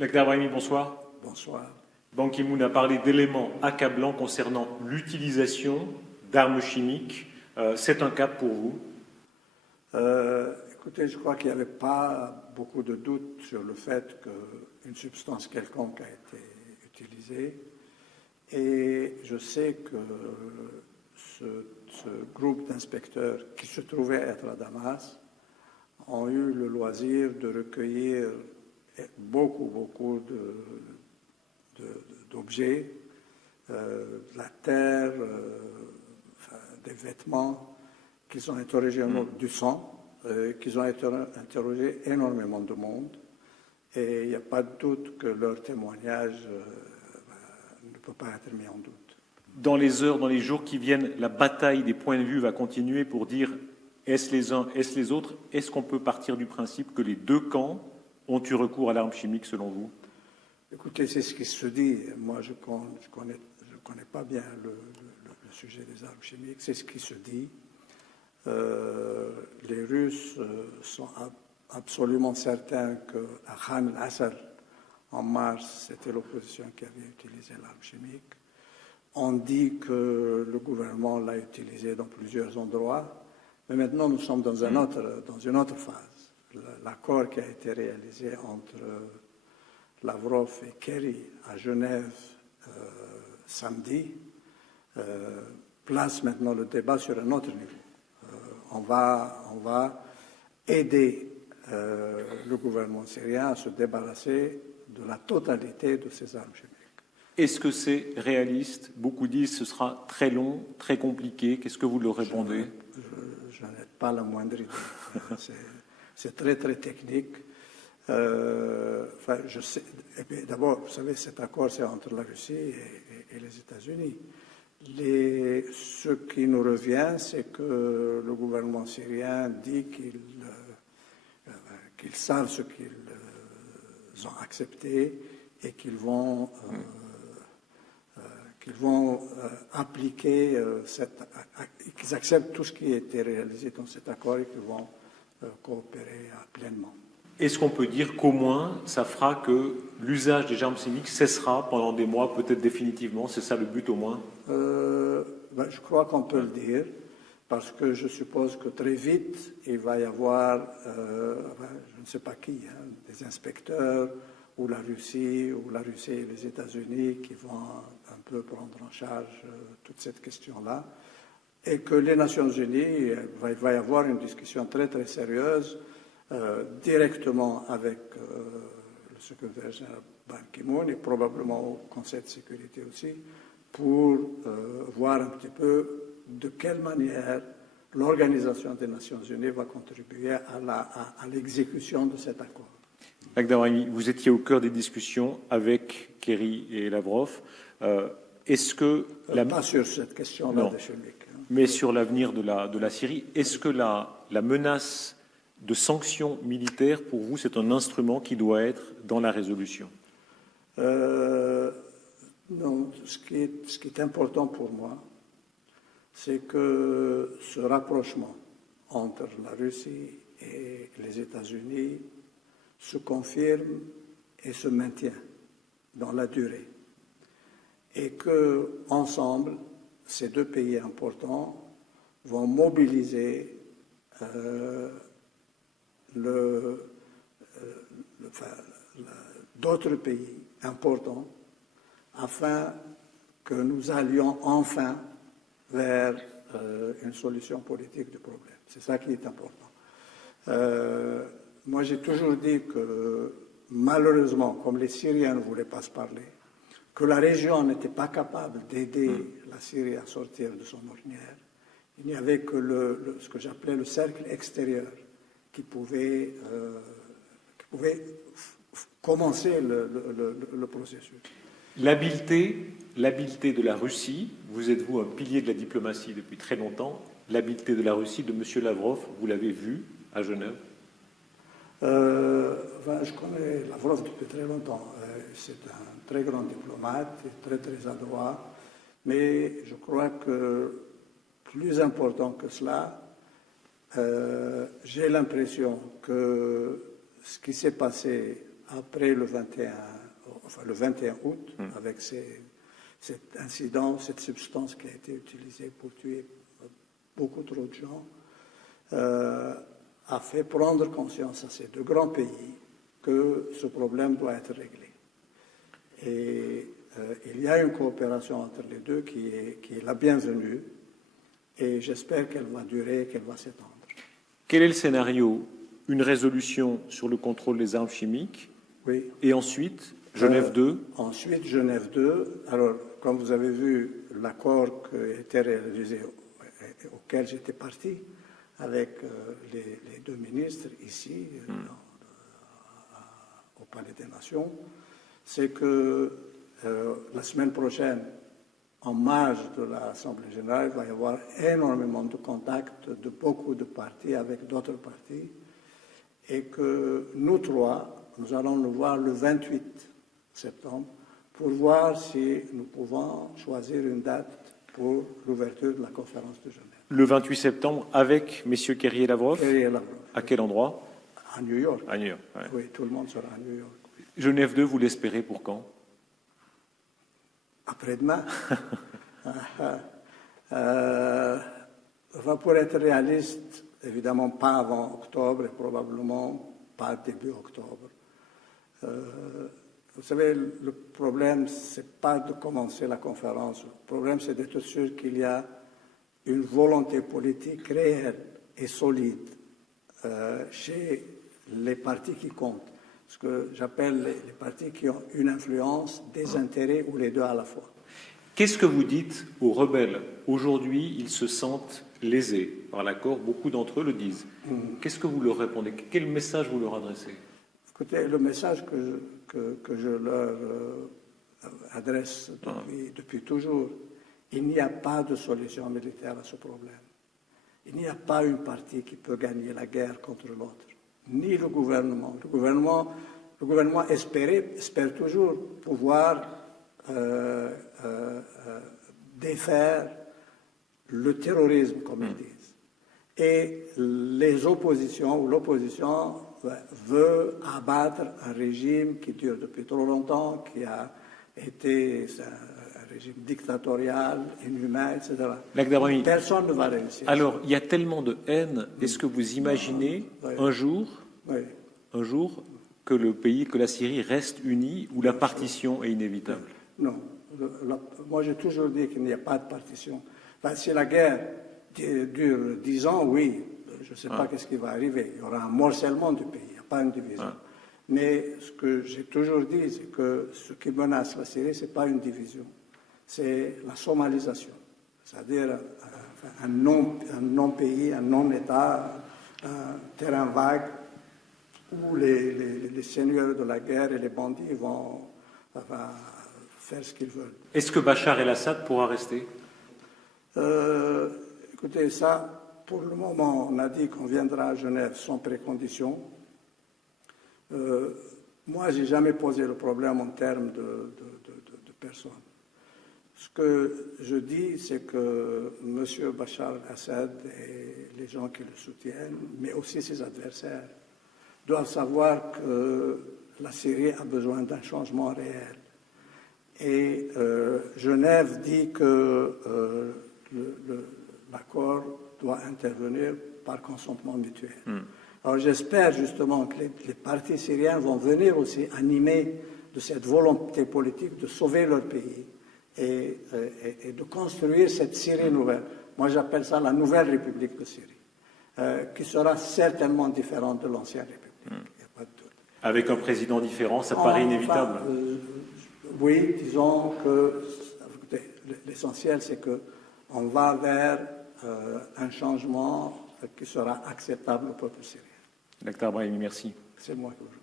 Lakhdar Brahimi, bonsoir. Bonsoir. Ban Ki-moon a parlé d'éléments accablants concernant l'utilisation d'armes chimiques. C'est un cap pour vous? Écoutez, je crois qu'il n'y avait pas beaucoup de doute sur le fait qu'une substance quelconque a été utilisée. Et je sais que ce groupe d'inspecteurs qui se trouvait être à Damas ont eu le loisir de recueillir beaucoup d'objets, de la terre, des vêtements, qu'ils ont interrogé du sang, qu'ils ont interrogé énormément de monde. Et il n'y a pas de doute que leur témoignage ne peut pas être mis en doute. Dans les heures, dans les jours qui viennent, la bataille des points de vue va continuer pour dire est-ce les uns, est-ce les autres? Est-ce qu'on peut partir du principe que les deux camps ont eu recours à l'arme chimique selon vous? Écoutez, c'est ce qui se dit. Moi, je connais pas bien le sujet des armes chimiques. C'est ce qui se dit. Les Russes sont absolument certains qu'à Khan al-Assad, en mars, c'était l'opposition qui avait utilisé l'arme chimique. On dit que le gouvernement l'a utilisé dans plusieurs endroits, mais maintenant nous sommes dans une autre phase. L'accord qui a été réalisé entre Lavrov et Kerry à Genève samedi place maintenant le débat sur un autre niveau. On va aider le gouvernement syrien à se débarrasser de la totalité de ces armes chimiques. Est-ce que c'est réaliste? Beaucoup disent que ce sera très long, très compliqué. Qu'est-ce que vous leur répondez? Je n'ai pas la moindre idée. C'est très technique. Je sais. D'abord, vous savez, cet accord, c'est entre la Russie et les États-Unis. Ce qui nous revient, c'est que le gouvernement syrien dit qu'ils savent ce qu'ils ont accepté et qu'ils vont appliquer qu'ils acceptent tout ce qui a été réalisé dans cet accord et qu'ils vont coopérer pleinement. Est-ce qu'on peut dire qu'au moins, ça fera que l'usage des armes chimiques cessera pendant des mois, peut-être définitivement? C'est ça le but au moins? Je crois qu'on peut le dire, parce que je suppose que très vite, il va y avoir, je ne sais pas qui, des inspecteurs, ou la Russie et les États-Unis qui vont un peu prendre en charge toute cette question-là, et que les Nations Unies, il va y avoir une discussion très sérieuse directement avec le secrétaire général Ban Ki-moon et probablement au Conseil de sécurité aussi, pour voir un petit peu de quelle manière l'Organisation des Nations Unies va contribuer à l'exécution de cet accord. Lakhdar Brahimi, vous étiez au cœur des discussions avec Kerry et Lavrov. Est-ce que pas sur cette question-là des chimiques, mais sur l'avenir de la Syrie, est-ce que la menace de sanctions militaires, pour vous, c'est un instrument qui doit être dans la résolution? Non, ce qui est important pour moi, c'est que ce rapprochement entre la Russie et les États-Unis se confirme et se maintient dans la durée. Et que, ensemble, ces deux pays importants vont mobiliser d'autres pays importants afin que nous allions enfin vers une solution politique du problème. C'est ça qui est important. Moi, j'ai toujours dit que, malheureusement, comme les Syriens ne voulaient pas se parler, que la région n'était pas capable d'aider la Syrie à sortir de son ornière, il n'y avait que ce que j'appelais le cercle extérieur qui pouvait commencer le processus. L'habileté de la Russie, vous êtes, vous, un pilier de la diplomatie depuis très longtemps, l'habileté de la Russie de M. Lavrov, vous l'avez vu à Genève? Je connais Lavrov depuis très longtemps. C'est un très grand diplomate, très adroit, mais je crois que plus important que cela, j'ai l'impression que ce qui s'est passé après le 21 août, avec cet incident, cette substance qui a été utilisée pour tuer beaucoup trop de gens, a fait prendre conscience à ces deux grands pays que ce problème doit être réglé. Et il y a une coopération entre les deux qui est la bienvenue, et j'espère qu'elle va durer, qu'elle va s'étendre. Quel est le scénario? Une résolution sur le contrôle des armes chimiques, oui. Et ensuite, Genève 2. Ensuite, Genève 2. Alors, comme vous avez vu, l'accord qui a été réalisé, auquel j'étais parti, avec les deux ministres ici, au Palais des Nations, c'est que la semaine prochaine, en marge de l'Assemblée générale, il va y avoir énormément de contacts de beaucoup de partis avec d'autres partis, et que nous trois, nous allons nous voir le 28 septembre pour voir si nous pouvons choisir une date pour l'ouverture de la conférence de Genève. Le 28 septembre avec messieurs Kerry et Lavrov. Kerry et Lavrov. À quel endroit? À New York. À New York, ouais. Oui, tout le monde sera à New York. Genève 2, vous l'espérez pour quand? Après-demain. Pour être réaliste, évidemment pas avant octobre et probablement pas début octobre. Vous savez, le problème, ce n'est pas de commencer la conférence. Le problème, c'est d'être sûr qu'il y a une volonté politique réelle et solide chez les partis qui comptent. Ce que j'appelle les partis qui ont une influence, des intérêts ou les deux à la fois. Qu'est-ce que vous dites aux rebelles? Aujourd'hui, ils se sentent lésés par l'accord. Beaucoup d'entre eux le disent. Qu'est-ce que vous leur répondez? Quel message vous leur adressez? Écoutez, le message que je leur adresse depuis toujours, il n'y a pas de solution militaire à ce problème. Il n'y a pas une partie qui peut gagner la guerre contre l'autre, ni le gouvernement. Le gouvernement espère toujours pouvoir défaire le terrorisme, comme ils disent. Et les oppositions ou l'opposition veut abattre un régime qui dure depuis trop longtemps, qui a été un régime dictatorial, inhumain, etc. Personne ne va réussir. Alors, il y a tellement de haine. Est-ce que vous imaginez un jour que le pays, que la Syrie reste unie, où la partition est inévitable? Non. Moi, j'ai toujours dit qu'il n'y a pas de partition. Enfin, si la guerre dure 10 ans, oui, je ne sais pas qu'est-ce qui va arriver. Il y aura un morcellement du pays, il n'y a pas une division. Mais ce que j'ai toujours dit, c'est que ce qui menace la Syrie, ce n'est pas une division, c'est la somalisation. C'est-à-dire un non-pays, un non-État, un terrain vague où les seigneurs de la guerre et les bandits vont faire ce qu'ils veulent. Est-ce que Bachar el-Assad pourra rester? Écoutez, ça, pour le moment, on a dit qu'on viendra à Genève sans précondition. Moi, je n'ai jamais posé le problème en termes de personnes. Ce que je dis, c'est que M. Bachar el-Assad et les gens qui le soutiennent, mais aussi ses adversaires, doivent savoir que la Syrie a besoin d'un changement réel. Et Genève dit que l'accord doit intervenir par consentement mutuel. Alors j'espère justement que les partis syriens vont venir aussi animés de cette volonté politique de sauver leur pays et de construire cette Syrie nouvelle. Moi j'appelle ça la nouvelle République de Syrie, qui sera certainement différente de l'ancienne République. Il n'y a pas de doute. Avec un président différent, ça paraît inévitable. Oui, disons que l'essentiel, c'est qu'on va vers un changement qui sera acceptable au peuple syrien. Dr Brahimi, merci. C'est moi qui vous remercie.